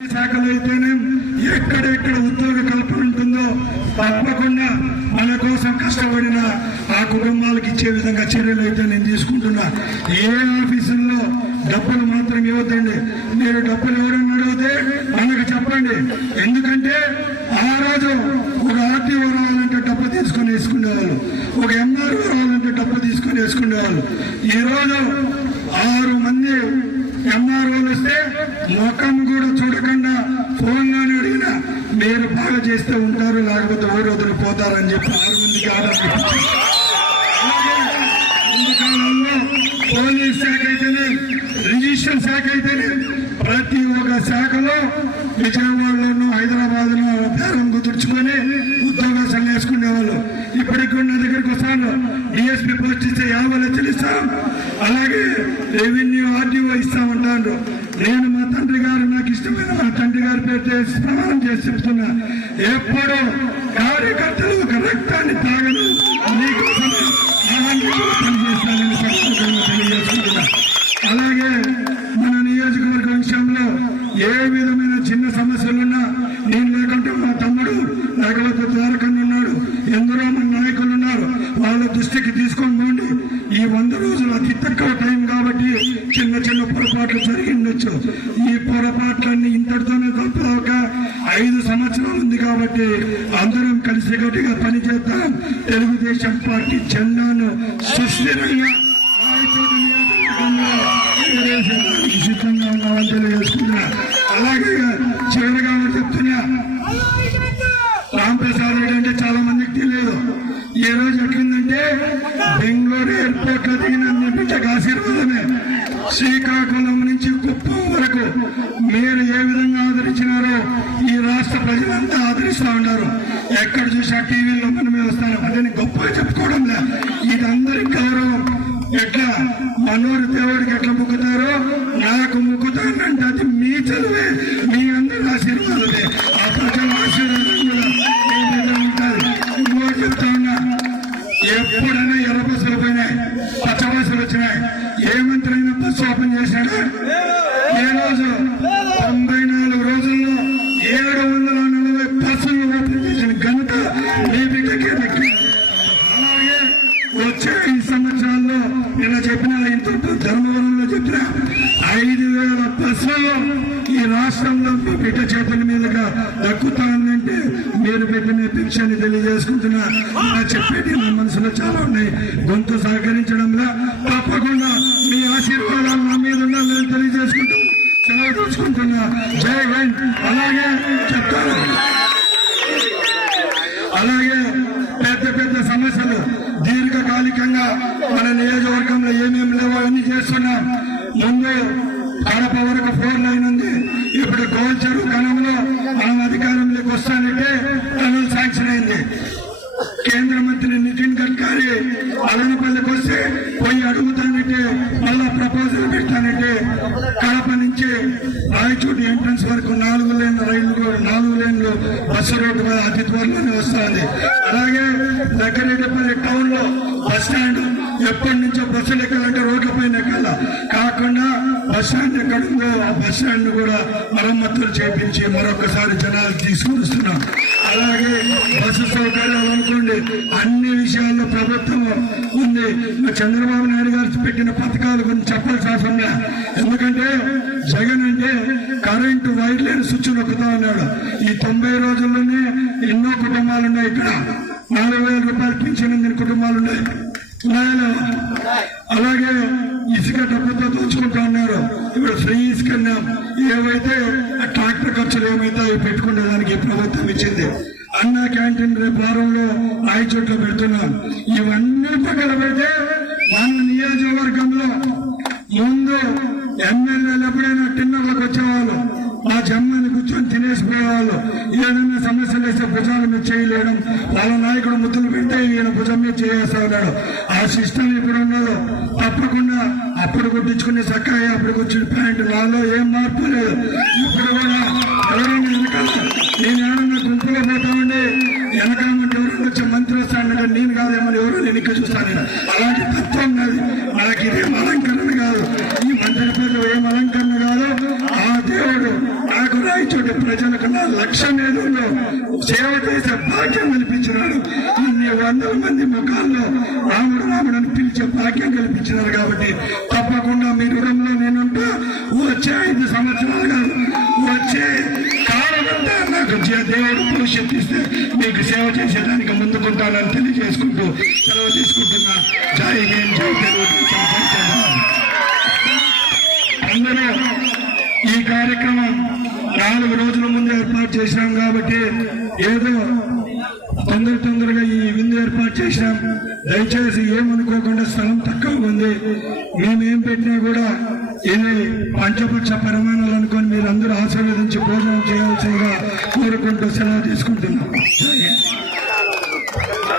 శాఖలో అయితేనే ఎక్కడెక్కడ ఉద్యోగ కల్పన ఉంటుందో తప్పకుండా మన కోసం కష్టపడిన ఆ కుటుంబాలకు ఇచ్చే విధంగా చర్యలు అయితే నేను తీసుకుంటున్నా. ఏ ఆఫీసుల్లో డబ్బులు మాత్రం ఇవ్వద్దండి. మీరు డబ్బులు ఎవరైనా అడిగితే మనకు చెప్పండి. ఎందుకంటే ఆ రోజు ఒక ఆర్టీఓ రావాలంటే డబ్బు తీసుకొని వేసుకునేవాళ్ళు. ఒక ఎంఆర్ఓ రావాలంటే డబ్బు తీసుకొని వేసుకునేవాళ్ళు. ఈ రోజు ఆరు మంది ఎంఆర్ఓలు వస్తే ముఖం కూడా చూడకుండా ఫోన్ అడిగిన అడిగినా మీరు బాగా చేస్తే ఉంటారు లేకపోతే ఊరు వదిలిపోతారని చెప్పి ఆరు మందికి ఆర్డర్ పోలీస్ శాఖ అయితేనే రిజిస్టర్ శాఖ అయితేనే ప్రతి ఒక్క శాఖలో విజయవాడలోనూ హైదరాబాద్లో పేరం కుదుర్చుకొని ఉద్యోగాలు వేసుకునేవాళ్ళు. ఇప్పటికి ఉన్న దగ్గరికి వస్తాను. డిఎస్పీ పోస్ట్ ఇస్తే యాభై లక్షలు ఇస్తాం. అలాగే రెవెన్యూ ఇస్తామంటారు నేను మా తండ్రి గారు నాకు ఇష్టమైన మా తండ్రి గారి పేరు చేసి ప్రమాణం చేసి చెప్తున్నా. ఎప్పుడు కార్యకర్తలు ఒక రక్తాన్ని తాగను. నీకు అలాంటి పనిచేస్తానని సంతోషంగా తెలియజేసుకుంటున్నా అలాగే మన నియోజకవర్గ విషయంలో ఏ విధమైన చిన్న సమస్యలున్నా నేను లేకుంటే మా తమ్ముడు లేకపోతే ద్వారకన్న ఉన్నాడు ఎందరో మన నాయకులు ఉన్నారు వాళ్ళ దృష్టికి తీసుకొని పోండి ఈ వంద రోజులు అతి తక్కువ టైం కాబట్టి చిన్న చిన్న పొరపాట్లు జరిగి ఈ పొరపాట్లన్నీ ఇంతటితోనే గొప్ప ఒక ఐదు సంవత్సరాలు ఉంది కాబట్టి అందరం కలిసి గట్టిగా పనిచేద్దాం. తెలుగుదేశం పార్టీ జెండాను సుస్థిరంగా సిద్ధంగా ఉన్నామని తెలియజేసుకున్నా అలాగే చివరిగా చెప్తున్నా. రాంప్రసాద్ రెడ్డి అంటే చాలా మందికి తెలియదు. ఈ రోజు ఎట్లుందంటే బెంగళూరు ఎయిర్పోర్ట్లో దిగిన బిడ్డకు ఆశీర్వాదమే. శ్రీకాకుళం నుంచి కుప్పం వరకు మీరు ఏ విధంగా ఆదరించినారో ఈ రాష్ట్ర ప్రజలంతా ఆదరిస్తా ఉన్నారు. ఎక్కడ చూసా టీవీలో మనమే వస్తాను. అదని గొప్పగా చెప్పుకోవడం లే ఇది అందరికి గౌరవం ఎట్లా? మనోరు దేవుడికి ఎట్లా మొక్కుతారో నాకు మొక్కుతానంటే అది మీ చదువే మీ అందరి ఆశీర్వాదమే ఆ ప్రజల ఆశీర్వాదం కూడా మీ మీద ఉంటుంది ఇంకోటి చెప్తా ఉన్నా ఎప్పుడైనా ఎర్ర బస్సులు పోయినాయి పచ్చ బస్సులు వచ్చినాయి ఏ మంత్రి చేశాడు. ఈ రోజు తొంభై నాలుగు రోజుల్లో ఏడు వందల నలభై పర్సెంట్ ఓపెన్ చేసిన ఘనత మీ బిడ్డకే అలాగే వచ్చే ఈ సంవత్సరాల్లో నిన్న చెప్పిన ఇంత ధర్మవరంలో చెప్పిన ఐదు వేల పర్సెంట్ ఈ రాష్ట్రంలో మీ బిడ్డ చేతుల మీదుగా దక్కుతా ఉందంటే మీరు పెట్టిన భిక్షని తెలియజేసుకుంటున్నా. ఇలా చెప్పేటి నా మనసులో చాలా ఉన్నాయి. గొంతు సహకరి ముఖ్యంగా మన నియోజకవర్గంలో ఏమేమి లేవో అన్ని చేస్తున్నాం. ముందు కడప వరకు ఫోర్ లైన్ ఉంది. ఇప్పుడు గోల్చెరు కణంలో మనం అధికారంలోకి వస్తానంటే టనల్ శాంక్షన్ అయింది. కేంద్ర మంత్రి నితిన్ గడ్కరీ అలనపల్లికి వస్తే పోయి అడుగుతానంటే మళ్ళా ప్రపోజల్ పెట్టానంటే కడప నుంచి రాయచోటి ఎంట్రన్స్ వరకు నాలుగు లేన్ల రైలు నాలుగు లేన్లు బస్సు రోడ్డు అతి త్వరలోనే వస్తుంది. అలాగే లక్కరెడ్డిపల్లి టౌన్లో బస్ స్టాండ్ ఎప్పటి నుంచో బస్సులు ఎక్కాలంటే రోడ్ల పైన ఎక్కాల కాకుండా బస్ స్టాండ్ ఎక్కడుందో ఆ బస్ స్టాండ్ కూడా మరమ్మతులు చేపించి మరొకసారి జనాలు తీసుకొస్తున్నాం వస్తున్నాం అలాగే బస్సు సౌకర్యాలు అనుకోండి అన్ని విషయాల్లో ప్రభుత్వం ఉంది. చంద్రబాబు నాయుడు గారు పెట్టిన పథకాల గురించి చెప్పాల్సిన అవసరం ఎందుకంటే జగన్ అంటే కరెంటు వైర్ లేని స్విచ్ నొక్కుతా ఉన్నాడు. ఈ తొంభై రోజుల్లోనే ఎన్నో కుటుంబాలు ఉన్నాయి ఇక్కడ. నాలుగు వేల రూపాయలు పింఛన్ అందిన కుటుంబాలు ఉన్నాయి. అలాగే ఇసుక డబ్బుతో దోచుకుంటా ఉన్నారు. ఇప్పుడు ఫ్రీ ఇసుక ఏవైతే ట్రాక్టర్ ఖర్చులు ఏమైతే అవి పెట్టుకునే దానికి ప్రభుత్వం ఇచ్చింది. అన్న క్యాంటీన్ రేపు వారంలో రాయచోట్ల పెడుతున్నాం. ఇవన్నీ పక్కన పెడితే మన నియోజకవర్గంలో ముందు ఎమ్మెల్యేలు ఎప్పుడైనా టిన్నర్లకు వచ్చేవాళ్ళు మా జమ్మని కూర్చొని తినేసిపోయేవాళ్ళు. ఏదైనా సమస్యలు వేస్తే భుజాల మీద చేయలేడం వాళ్ళ నాయకుడు ముద్దులు పెడితే ఈయన భుజం మీద చేయేస్తా ఉన్నాడు. ఆ సిస్టమ్ ఇప్పుడు ఉన్నదో తప్పకుండా అప్పుడు కుట్టించుకునే చక్కగా అప్పుడు కూర్చుని ప్యాంటు నాలో ఏం మార్పు లేదు. ఇప్పుడు కూడా ఎవరైనా వెనకాల నేను ఏమన్నా గుంపులో పోతా ఉండి వెనకాలమంటే ఎవరైనా వచ్చి మంత్రి వస్తానంటే నేను కాదేమని ఎవరో నేను ఇంకా చూస్తాను అలాంటి తత్వం నాది నాకు ఇదేం అలంకరణ కాదు ఈ మంత్రి పేరు ఏం అలంకరణ కాదు ఆ దేవుడు నాకు రాయిచు తోటి ప్రజలకు నా లక్ష్యం ఏదో సేవ చేసే భాగ్యం కల్పించినాడు. ఇన్ని వందల మంది ముఖాల్లో రాముడు రాముడని పిలిచే భాగ్యం కల్పించినారు కాబట్టి తప్పకుండా మీ రుణంలో నేనుంటా. వచ్చే ఐదు సంవత్సరాలుగా వచ్చే కాలమంతా నాకు దేవుడు భవిష్యత్తు ఇస్తే మీకు సేవ చేసేదానికి ముందుకుంటానని తెలియజేసుకుంటూ సెలవు తీసుకుంటున్నా. జై హింద్ జై తెలుగుదేశం అందరూ ఈ కార్యక్రమం నాలుగు రోజుల ముందు ఏర్పాటు చేసినాం కాబట్టి ఏదో తొందర తొందరగా ఈ విందు ఏర్పాటు చేసినాం దయచేసి ఏమనుకోకుండా స్థలం తక్కువ ఉంది. మేమేం పెట్టినా కూడా ఇది పంచపక్ష పరిమాణాలు అనుకొని మీరందరూ ఆశీర్వదించి భోజనం చేయాల్సిందిగా కోరుకుంటూ సెలవు తీసుకుంటున్నాం.